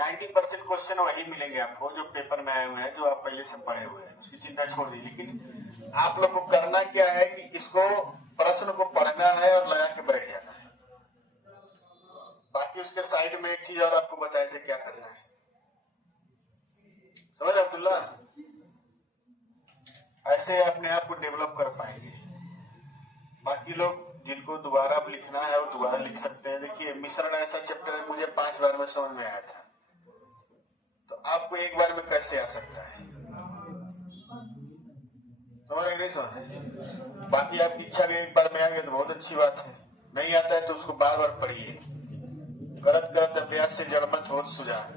90% question वही मिलेंगे आपको जो पेपर में आए हुए हैं, जो आप पहले से पढ़े हुए हैं, उसकी चिंता छोड़ दी। लेकिन आप लोग को करना क्या है कि इसको प्रश्न को पढ़ना है और लगा के बैठ जाना है। बाकी उसके साइड में एक चीज और आपको बताए थे क्या करना है, समझ अब्दुल्ला? ऐसे अपने आप को डेवलप कर पाएंगे। बाकी लोग जिनको दोबारा लिखना है वो दोबारा लिख सकते हैं। देखिए मिश्रण ऐसा चैप्टर है, मुझे 5 बार में समझ में आया था, तो आपको एक बार में कैसे आ सकता है? समझ नहीं समझ? बाकी आपकी इच्छा भी एक बार में आ गई तो बहुत अच्छी बात है, नहीं आता है तो उसको बार बार पढ़िए। करत करत अभ्यास से जड़मत होत सुजान,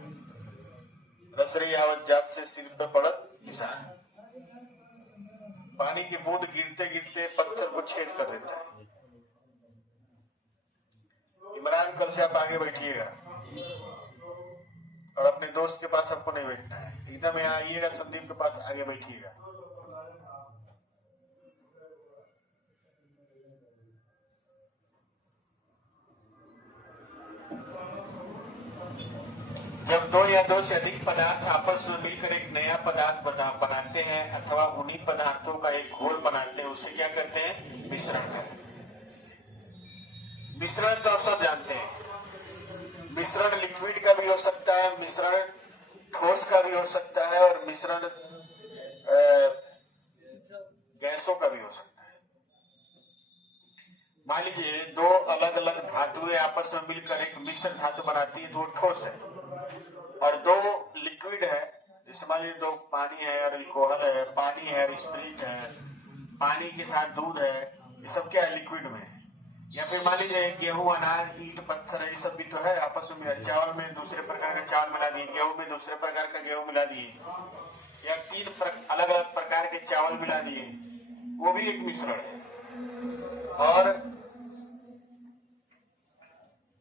रसरी आवत जात से सिर पर पड़त निशान। पानी की बूंद गिरते गिरते पत्थर को छेद कर देता है। इमरान, कल से आप आगे बैठिएगा और अपने दोस्त के पास आपको नहीं बैठना है, एकदम यहाँ आइएगा, संदीप के पास आगे बैठिएगा। जब दो या दो से अधिक पदार्थ आपस में मिलकर एक नया पदार्थ बनाते हैं अथवा उन्हीं पदार्थों का एक घोल बनाते हैं, उसे क्या कहते हैं? मिश्रण है। मिश्रण तो आप सब जानते हैं, मिश्रण लिक्विड का भी हो सकता है, मिश्रण ठोस का भी हो सकता है, और मिश्रण गैसों का भी हो सकता है। मान लीजिए दो अलग अलग धातुएं आपस में मिलकर एक मिश्र धातु बनाती है तो वो ठोस है, और दो लिक्विड है, जैसे मान लीजिए दो पानी है और अल्कोहल है, पानी है और स्प्रिट है, पानी के साथ दूध है, ये सब क्या है? लिक्विड में है। या फिर मान लीजिए गेहूं, अनाज, ईंट, पत्थर है, ये सब भी तो है आपस में मिला। चावल में दूसरे प्रकार का चावल मिला दिए, गेहूं में दूसरे प्रकार का गेहूं मिला दिए, या तीन अलग अलग प्रकार के चावल मिला दिए, वो भी एक मिश्रण है। और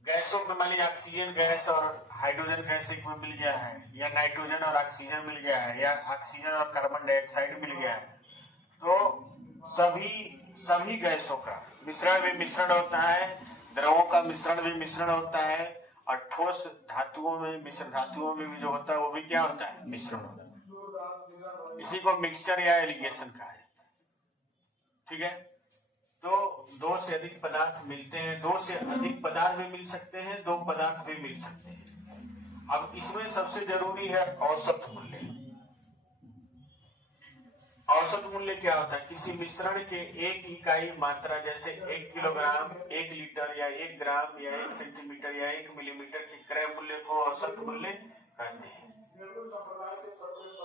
गैसों में मान लीजिए ऑक्सीजन गैस और हाइड्रोजन गैस एक में मिल गया है, या नाइट्रोजन और ऑक्सीजन मिल गया है, या ऑक्सीजन और कार्बन डाइऑक्साइड मिल गया है, तो सभी गैसों का मिश्रण भी मिश्रण होता है, द्रवों का मिश्रण भी मिश्रण होता है, और ठोस धातुओं में, मिश्र धातुओं में भी जो होता है वो भी क्या होता है? मिश्रण होता है। इसी को मिक्सचर या एलिगेशन कहा है। ठीक है, तो दो से अधिक पदार्थ मिलते हैं, दो से अधिक पदार्थ भी मिल सकते हैं, दो पदार्थ भी मिल सकते हैं। अब इसमें सबसे जरूरी है औसत मूल्य। औसत मूल्य क्या होता है? किसी मिश्रण के एक इकाई मात्रा, जैसे 1 किलोग्राम, 1 लीटर, या 1 ग्राम, या 1 सेंटीमीटर, या 1 मिलीमीटर के क्रय मूल्य को औसत मूल्य कहते हैं।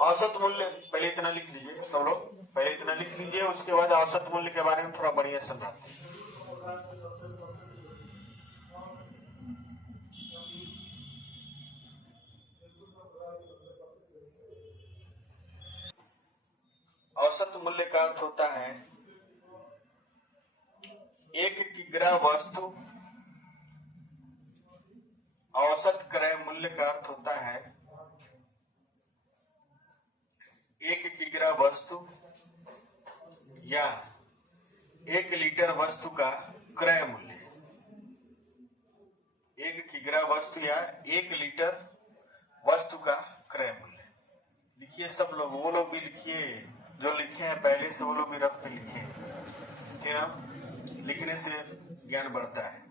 औसत मूल्य पहले इतना लिख लीजिए सब लोग, पहले इतना लिख लीजिए, उसके बाद औसत मूल्य के बारे में थोड़ा बढ़िया समझाते हैं। औसत मूल्य का अर्थ होता है एक किग्रा वस्तु, औसत क्रय मूल्य का अर्थ होता है 1 किग्रा वस्तु या 1 लीटर वस्तु का क्रय मूल्य। 1 किग्रा वस्तु या 1 लीटर वस्तु का क्रय मूल्य। लिखिए सब लोग, वो लोग भी लिखिए जो लिखे हैं पहले से, वो लोग भी रख के लिखिए, फिर हम लिखने से ज्ञान बढ़ता है।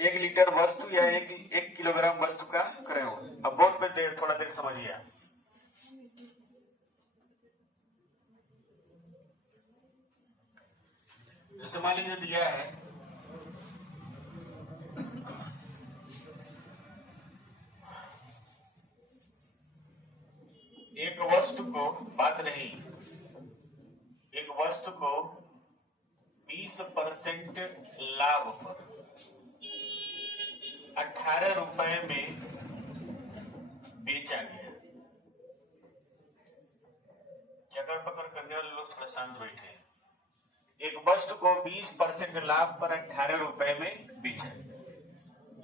1 लीटर वस्तु या 1 किलोग्राम वस्तु का क्रय मूल्य। अब बोर्ड पे थोड़ा देर समझिए। जैसे मान लीजिए दिया है एक वस्तु को, बात नहीं, एक वस्तु को 20% लाभ पर 18 रुपए में बेचा गया। चक्कर पकड़ करने वाले लोग थोड़ा शांत बैठे। एक वस्तु को 20% लाभ पर 18 रुपए में बेचा,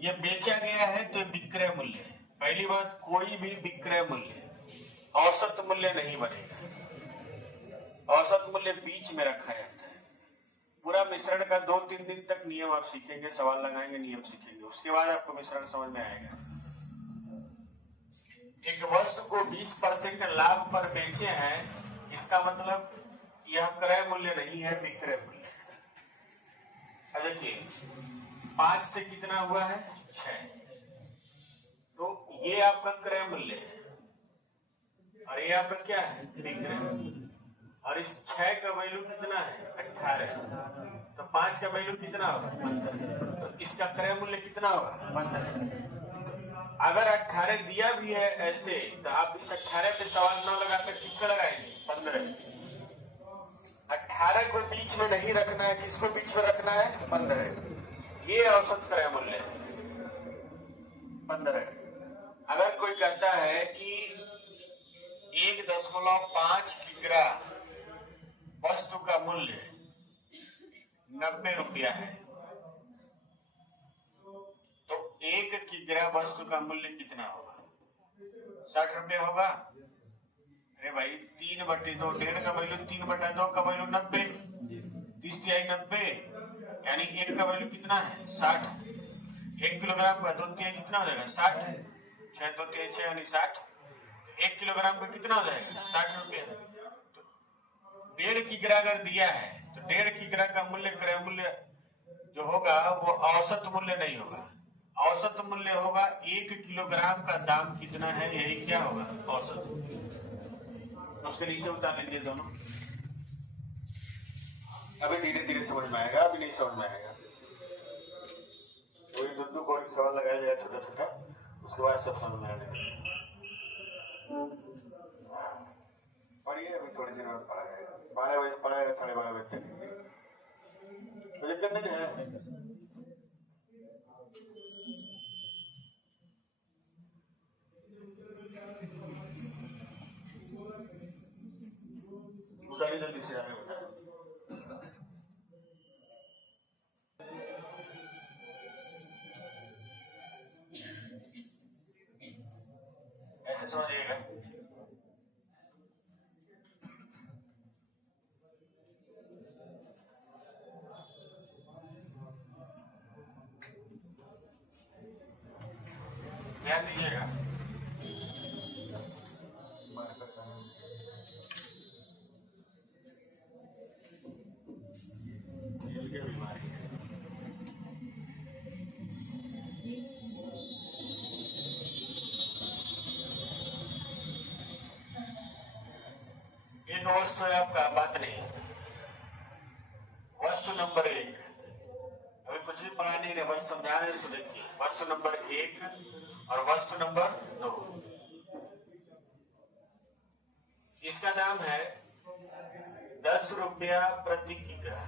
यह बेचा गया है तो विक्रय मूल्य है। पहली बात, कोई भी विक्रय मूल्य औसत मूल्य नहीं बनेगा। औसत मूल्य बीच में रखा जाता है, पूरा मिश्रण का 2-3 दिन तक नियम आप सीखेंगे, सवाल लगाएंगे, नियम सीखेंगे, उसके बाद आपको मिश्रण समझ में आएगा। एक वस्तु को 20% लाभ पर बेचे हैं, इसका मतलब यह क्रय मूल्य नहीं है, विक्रय मूल्य है। देखिए 5 से कितना हुआ है 6, तो ये आपका क्रय मूल्य है और ये आपका क्या है विक्रय। और इस 6 का वैल्यू कितना है 18, तो 5 का वैल्यू कितना होगा 15, तो इसका क्रय मूल्य कितना होगा 15। अगर 18 दिया भी है ऐसे, तो आप इस 18 पे सवाल न लगाकर किस पे लगाएंगे 15। 18 को बीच में नहीं रखना है, किसको बीच में रखना है 15। ये औसत क्रय मूल्य है 15। अगर कोई कहता है कि 1.5 किग्रा वस्तु का मूल्य 90 रुपया है, तो 1 किग्रा वस्तु का मूल्य कितना होगा 60 रुपया होगा। अरे भाई 3/2, 1.5 का वैल्यू 3/2 का वैल्यू 90, 30 90, यानी 1 का वैल्यू कितना है 60। 1 किलोग्राम का 2 3 कितना हो जाएगा 60, 6 2 3 6 यानी 60। 1 किलोग्राम का कितना हो जाएगा 60 रुपया। तो 1.5 किग्रा अगर दिया है तो 1.5 किग्रा का मूल्य क्रय मूल्य जो होगा वो औसत मूल्य नहीं होगा। औसत मूल्य होगा 1 किलोग्राम का दाम कितना है, यही क्या होगा औसत। उसके नीचे उतार लीजिए दोनों। अभी धीरे धीरे समझ में आएगा, अभी नहीं समझ में आएगा। वही दुद्दू को सवाल लगाया जाएगा छोटा छोटा, उसके बाद सब समझ में आएगा। पढ़िए, अभी थोड़ी देर बाद पढ़ा जाएगा। 12 बजे पढ़ाएगा, 12:30 बजे तक मुझे करने है। उतारी जल्दी से आगे बता। ऐसे समझिएगा। ध्यान दीजिएगा। वस्तु है आपका, बात नहीं। वस्तु नंबर 1, अभी कुछ भी पढ़ा नहीं है, बस समझा रहे तो देखिए। वस्तु नंबर 1 और वस्तु नंबर 2, इसका दाम है 10 रुपया प्रति किग्रा।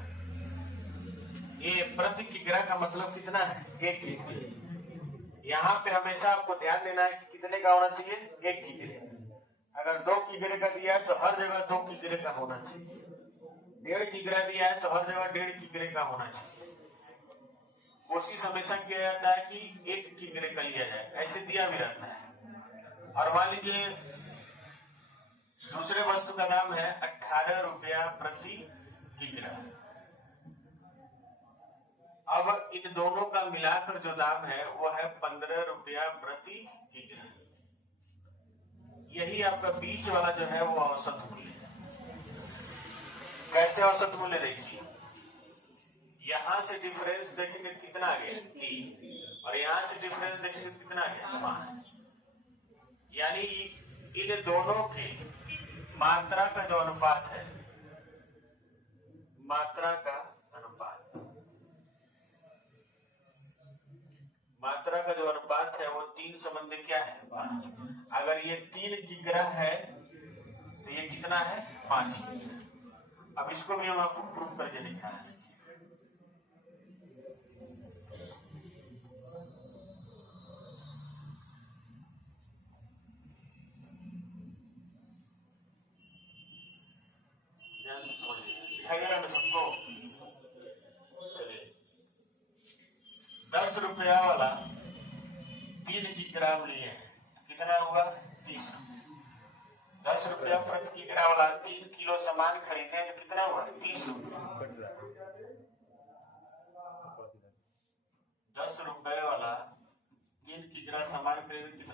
ये प्रति किग्रा का मतलब कितना है 1 किग्रा। यहाँ पे हमेशा आपको ध्यान देना है कि कितने का होना चाहिए 1 किग्रे। अगर 2 किग्रे का दिया है तो हर जगह 2 किग्रे का होना चाहिए। 1.5 किग्रा दिया है तो हर जगह 1.5 किग्रे का होना चाहिए। कोशिश हमेशा किया जाता है कि 1 किग्रे का लिया जाए, ऐसे दिया भी रहता है। और मान लीजिए दूसरे वस्तु का दाम है 18 रुपया प्रति किग्रा। अब इन दोनों का मिलाकर जो दाम है वो है 15 रुपया प्रति किग्रा। यही आपका बीच वाला जो है वो औसत मूल्य है। कैसे औसत मूल्य देखिए, यहां से डिफरेंस देखेंगे कितना आ गया 3, और यहां से डिफरेंस देखेंगे कितना आ गया 5। यानी इन दोनों के मात्रा का जो अनुपात है, मात्रा का अनुपात, मात्रा का जो अनुपात है वो 3 संबंधी क्या है 5। अगर ये 3 किग्रा है तो ये कितना है 5 किग्रा। अब इसको भी हम आपको प्रूफ करके दिखा है। ध्यान से समझिए, दिखाई ना सबको। 10 रुपया वाला 3 किग्रा लिए है, कितना हुआ 30 रुपया। 10 रुपया प्रति किग्रा वाला 3 किलो सामान खरीदे तो कितना हुआ 30 रुपया।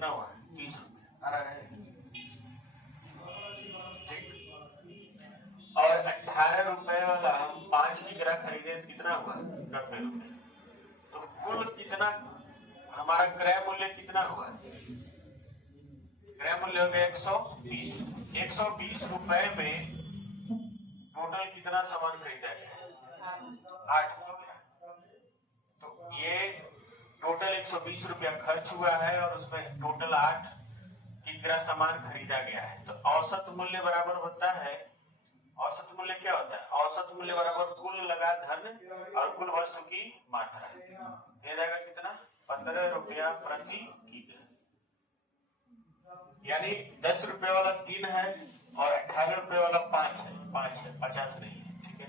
कितना हुआ? 30 रुपया आ रहा है। और 18 रुपए वाला हम 5 की गिरा खरीदे तो कितना हुआ? 90 रुपए। तो कुल कितना हमारा क्रय मूल्य कितना हुआ? क्रय मूल्य हो गया 120। 120 रुपए में टोटल कितना सामान खरीदा गया? 8 किग्रा। तो ये टोटल 120 रुपया खर्च हुआ है और उसमें टोटल 8 किग्रा सामान खरीदा गया है। तो औसत मूल्य बराबर होता है, औसत मूल्य क्या होता है? औसत मूल्य बराबर कुल लगा धन और कुल वस्तु की मात्रा। ये रहेगा कितना? 15 रुपया प्रति किग्रा। यानी 10 रुपए वाला 3 है और 18 रुपए वाला 5 है। 5 है, 50 नहीं है। ठीक है।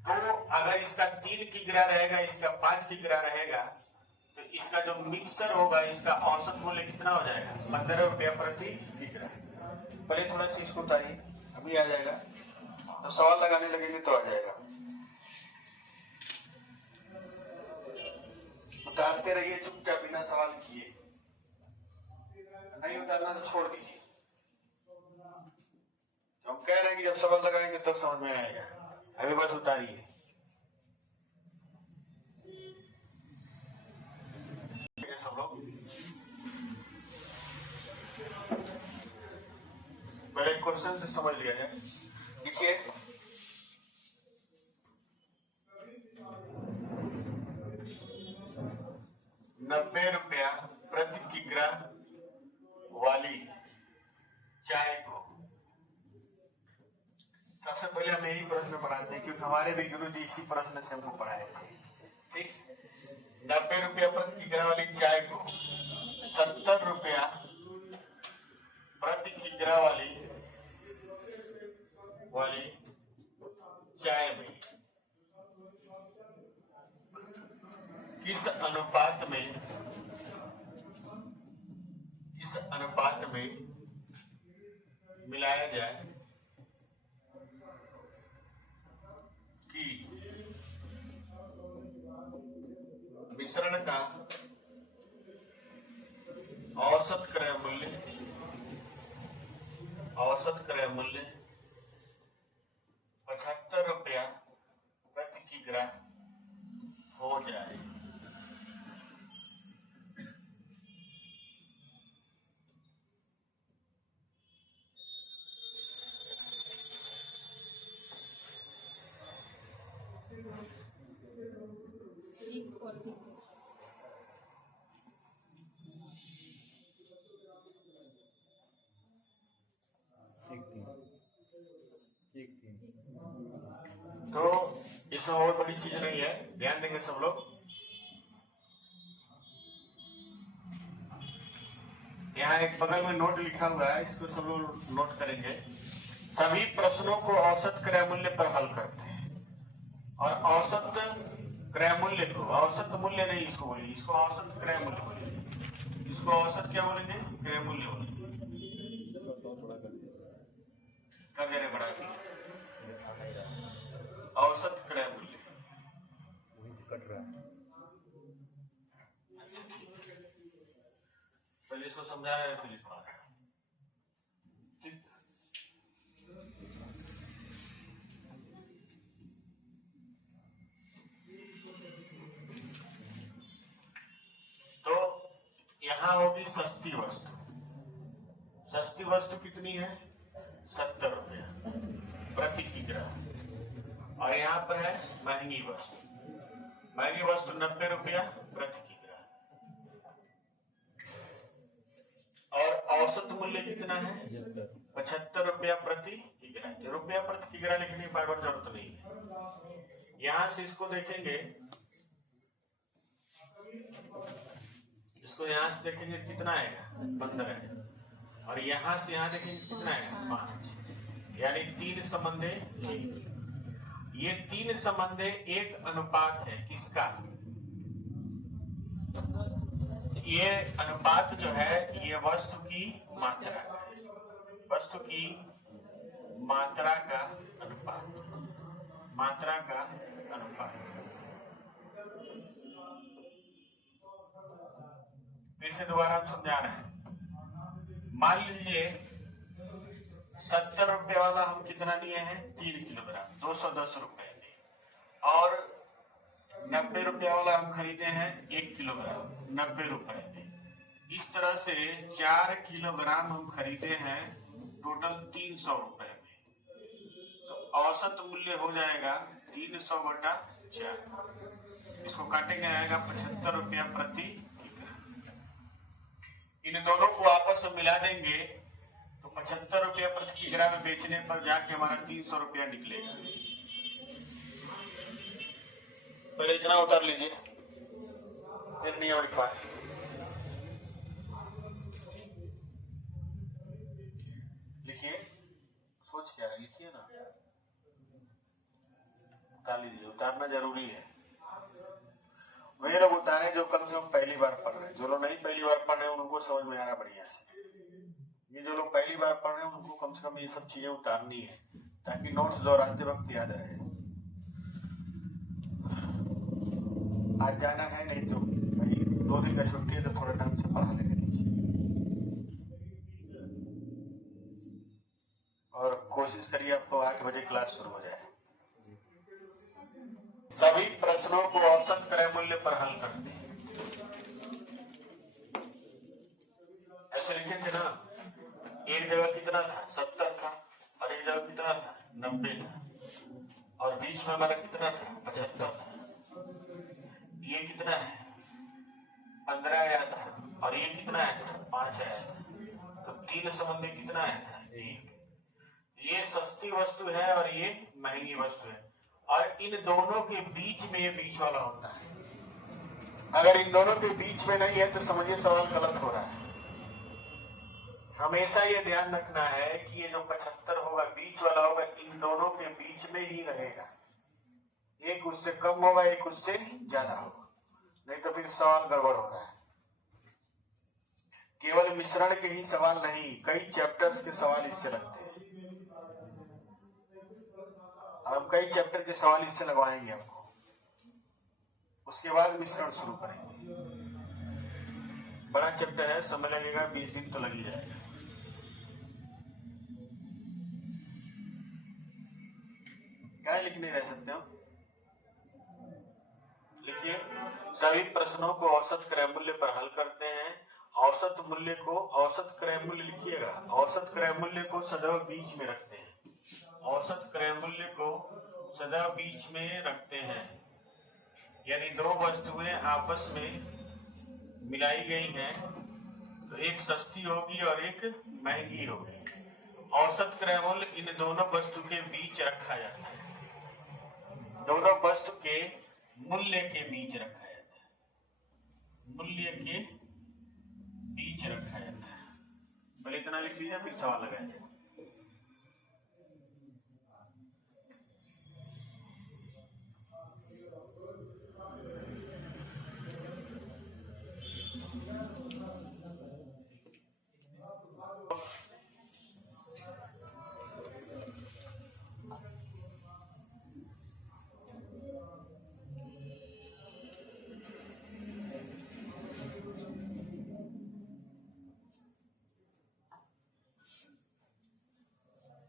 तो अगर इसका 3 किग्रा रहेगा, इसका 5 किग्रा रहेगा, तो इसका जो मिक्सर होगा इसका औसत मूल्य कितना हो जाएगा? 15 रुपया प्रति किग्रा। पहले थोड़ा सा इसको उतारिए, अभी आ जाएगा। तो सवाल लगाने लगेंगे तो आ जाएगा। उतारते रहिए चुपचाप बिना सवाल किए। नहीं उतारना तो छोड़ दीजिए। हम कह रहे हैं कि जब सवाल लगाएंगे तब समझ में आएगा। अभी बस उतारिए। सब लोग पहले क्वेश्चन से समझ लिया जाए। देखिए, ₹90 प्रति किग्रा वाली चाय को, सबसे पहले हम यही प्रश्न बनाते हैं क्योंकि हमारे भी गुरु जी इसी प्रश्न से हमको पढ़ाए थे। ठीक, ₹90 प्रति किग्रा वाली चाय को 70 रुपया प्रति किग्रा वाली चाय में किस अनुपात में मिलाया जाए कि मिश्रण का औसत क्रय मूल्य 75 रुपया प्रति किग्रा हो जाए। तो इसमें बहुत बड़ी चीज नहीं है, ध्यान देंगे सब लोग। यहाँ एक बगल में नोट लिखा हुआ है, इसको सब लोग नोट करेंगे। सभी प्रश्नों को औसत क्रय मूल्य पर हल करते हैं और औसत क्रय मूल्य को, औसत मूल्य नहीं इसको बोलिए, इसको औसत क्रय मूल्य बोलिए। इसको औसत क्या बोलेंगे? क्रय मूल्य बोलेंगे। बड़ा औसत क्रय मूल्य वहीं से कट रहा है। पहले इसको समझा रहे हैं, फिर लिखवा रहे हैं। ठीक, तो यहां होगी सस्ती वस्तु। सस्ती वस्तु कितनी है? 70 रुपया प्रति किग्रा। और यहाँ पर है महंगी वस्तु। महंगी वस्तु 90 रुपया प्रति किग्रा। और औसत मूल्य कितना है? 75 रुपया प्रति किग्रा। रुपया प्रति किग्रा लिखने की बार बार जरूरत नहीं है। यहां से इसको देखेंगे, इसको यहां से देखेंगे कितना आएगा? 15 है। और यहां से यहां देखेंगे कितना आएगा? 5। यानी 3 संबंधे 1। ये 3 संबंधे 1 अनुपात है किसका? ये अनुपात जो है ये वस्तु की मात्रा का है। वस्तु की मात्रा का अनुपात। फिर से दोबारा हम समझा रहे हैं। मान लीजिए 70 रुपए वाला हम कितना लिए हैं, 3 किलोग्राम, 210 रुपए में। और 90 रुपए वाला हम खरीदे हैं 1 किलोग्राम, 90 रुपए में। इस तरह से 4 किलोग्राम हम खरीदे हैं टोटल 300 रुपए में। तो औसत मूल्य हो जाएगा 300/4। इसको काटेंगे, आएगा 75 रुपया प्रति किलोग्राम। इन दोनों को आपस में मिला देंगे तो 75 रुपया प्रति किलोग्राम बेचने पर जाके हमारा 300 रुपया निकलेगा। पहले इतना उतार लीजिए, फिर नियम लिखवा है। लिखिए, सोच क्या है, लिखिए ना, उतार लीजिए। उतारना जरूरी है। वही लोग उतारे जो कम से कम पहली बार पढ़ रहे हैं। जो लोग नहीं पहली बार पढ़ रहे हैं उनको समझ में आ रहा बढ़िया है। ये जो लोग पहली बार पढ़ रहे हैं उनको कम से कम ये सब चीजें उतारनी है ताकि नोट्स दोहराते वक्त याद रहे। आज जाना है, नहीं तो भाई 2 दिन का छुट्टी है तो थोड़ा ढंग से पढ़ा लेंगे और कोशिश करिए आपको 8 बजे क्लास शुरू हो जाए। सभी प्रश्नों को औसत क्रय मूल्य पर हल करते हैं। ऐसे लिखे थे ना, एक जगह कितना था, 70 था, और एक जगह कितना था, 90 था, और बीच में हमारा कितना था, 75 था। ये कितना है, 15 आया था, और ये कितना आया था, 5 आया था। तो 3 संबंध में कितना आया था, 1। ये सस्ती वस्तु है और ये महंगी वस्तु है, और इन दोनों के बीच में ये बीच वाला होता है। अगर इन दोनों के बीच में नहीं है तो समझिए सवाल गलत हो रहा है। हमेशा ये ध्यान रखना है कि ये जो 75 होगा बीच वाला होगा, इन दोनों के बीच में ही रहेगा। एक उससे कम होगा, एक उससे ज्यादा होगा, नहीं तो फिर सवाल गड़बड़ हो रहा है। केवल मिश्रण के ही सवाल नहीं, कई चैप्टर्स के सवाल इससे लगते हैं। हम कई चैप्टर के सवाल इससे लगवाएंगे आपको, उसके बाद मिश्रण शुरू करेंगे। बड़ा चैप्टर है, समय लगेगा, 20 दिन तो लग ही जाएगा। क्या लिख नहीं रह सकते हो, लिखिए। सभी प्रश्नों को औसत क्रय मूल्य पर हल करते हैं। औसत मूल्य को, औसत क्रय मूल्य लिखिएगा, औसत क्रय मूल्य को सदैव बीच में रखते हैं। औसत क्रय मूल्य को सदैव बीच में रखते हैं। यदि 2 वस्तुएं आपस में मिलाई गई हैं तो एक सस्ती होगी और एक महंगी होगी। औसत क्रय मूल्य इन दोनों वस्तु के बीच रखा जाता है, दोनों वस्तु के मूल्य के बीच रखा जाता है, मूल्य के बीच रखा जाता है। पहले इतना लिख लीजिए, फिर सवाल लगाइए।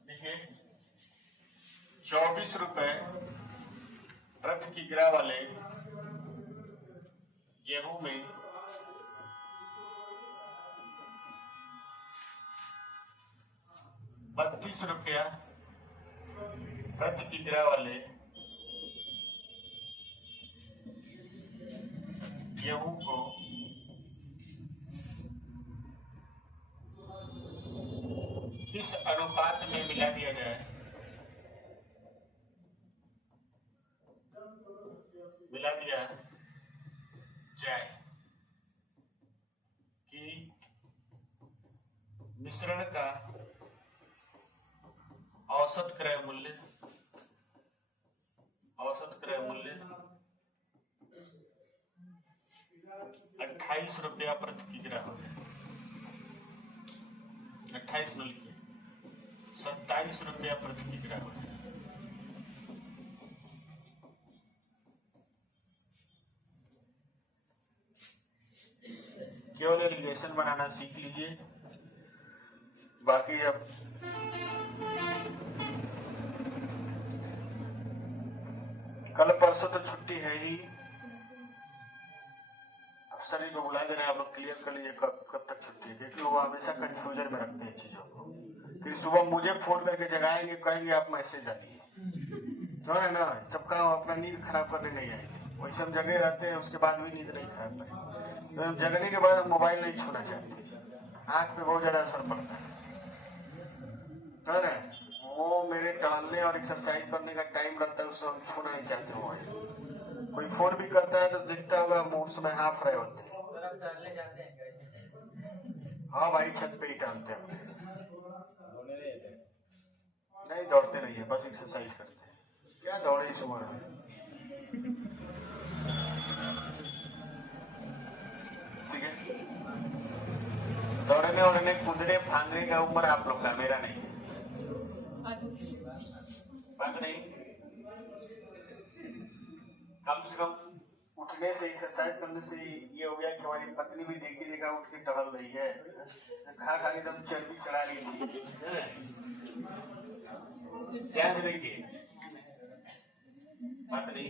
देखिए, 24 रुपए प्रति किग्रा वाले गेहूं में 32 रुपया प्रति किग्रा वाले गेहूं को किस अनुपात में मिला दिया जाए, मिला दिया जाए कि मिश्रण का औसत क्रय मूल्य 28 रुपया प्रति किग्रा हो जाए। 28 न लिखिए, 27 रुपया प्रति किग्रा हो जाए। केवल एलिगेशन बनाना सीख लीजिए। बाकी अब कल परसों तो छुट्टी है ही, अफसर को बुला देना, आप लोग क्लियर कर लीजिए कब तक छुट्टी है, क्योंकि वो हमेशा कंफ्यूजन में रखते हैं चीजों को। कि सुबह मुझे फोन करके जगाएंगे, कहेंगे आप मैसेज डालिए, तो है ना, सबका अपना नींद खराब करने नहीं आएंगे। वैसे हम जगे रहते हैं, उसके बाद भी नींद नहीं खराब करेंगे। तो जगने के बाद हम मोबाइल नहीं छूना चाहते, आंख पे बहुत ज्यादा असर पड़ता है ना। वो मेरे टहलने और एक्सरसाइज करने का टाइम रहता है, उससे हम छूना नहीं चाहते मोबाइल। कोई फोन भी करता है तो दिखता होगा हम उस समय हाफ रहे होते हैं। हाँ भाई, छत पे ही टहलते हैं, नहीं दौड़ते नहीं है, बस एक्सरसाइज करते हैं। क्या दौड़े इस उम्र में, ठीक है। दौड़ने उड़ने कूदने फांदने का उम्र आप लोग का, मेरा नहीं है। बात नहीं, कम से कम उठने से, एक्सरसाइज करने से ये हो गया कि हमारी पत्नी भी देखी देखा उठ के टहल रही है, खा खा के दम चर्बी चढ़ा रही थी। ध्यान से देखिए, बात नहीं।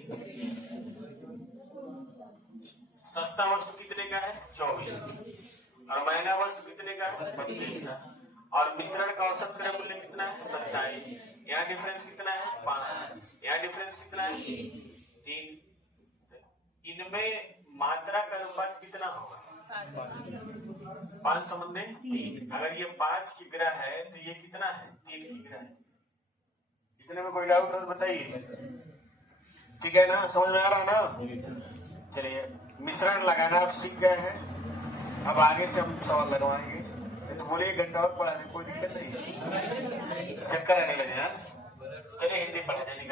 सस्ता वस्तु कितने का है? 24, और महंगा वस्तु कितने का है? 32 का। और मिश्रण का औसत क्रय मूल्य कितना है? 27। यहाँ डिफरेंस कितना है? 5। यहाँ डिफरेंस कितना है? 3। इनमें मात्रा का अनुपात कितना होगा? 5 संबंधे 3। अगर ये 5 की ग्रह है तो ये कितना है? 3 की ग्रह है। इतने में कोई डाउट हो तो बताइए, ठीक है ना, समझ में आ रहा ना। चलिए, मिश्रण लगाना आप सीख गए हैं, अब आगे से हम सवाल लगवाएंगे। तो बोले 1 घंटा और पढ़ा दे, कोई दिक्कत नहीं, चक्कर आने लगे। चलिए हिंदी पढ़ा जाएगा।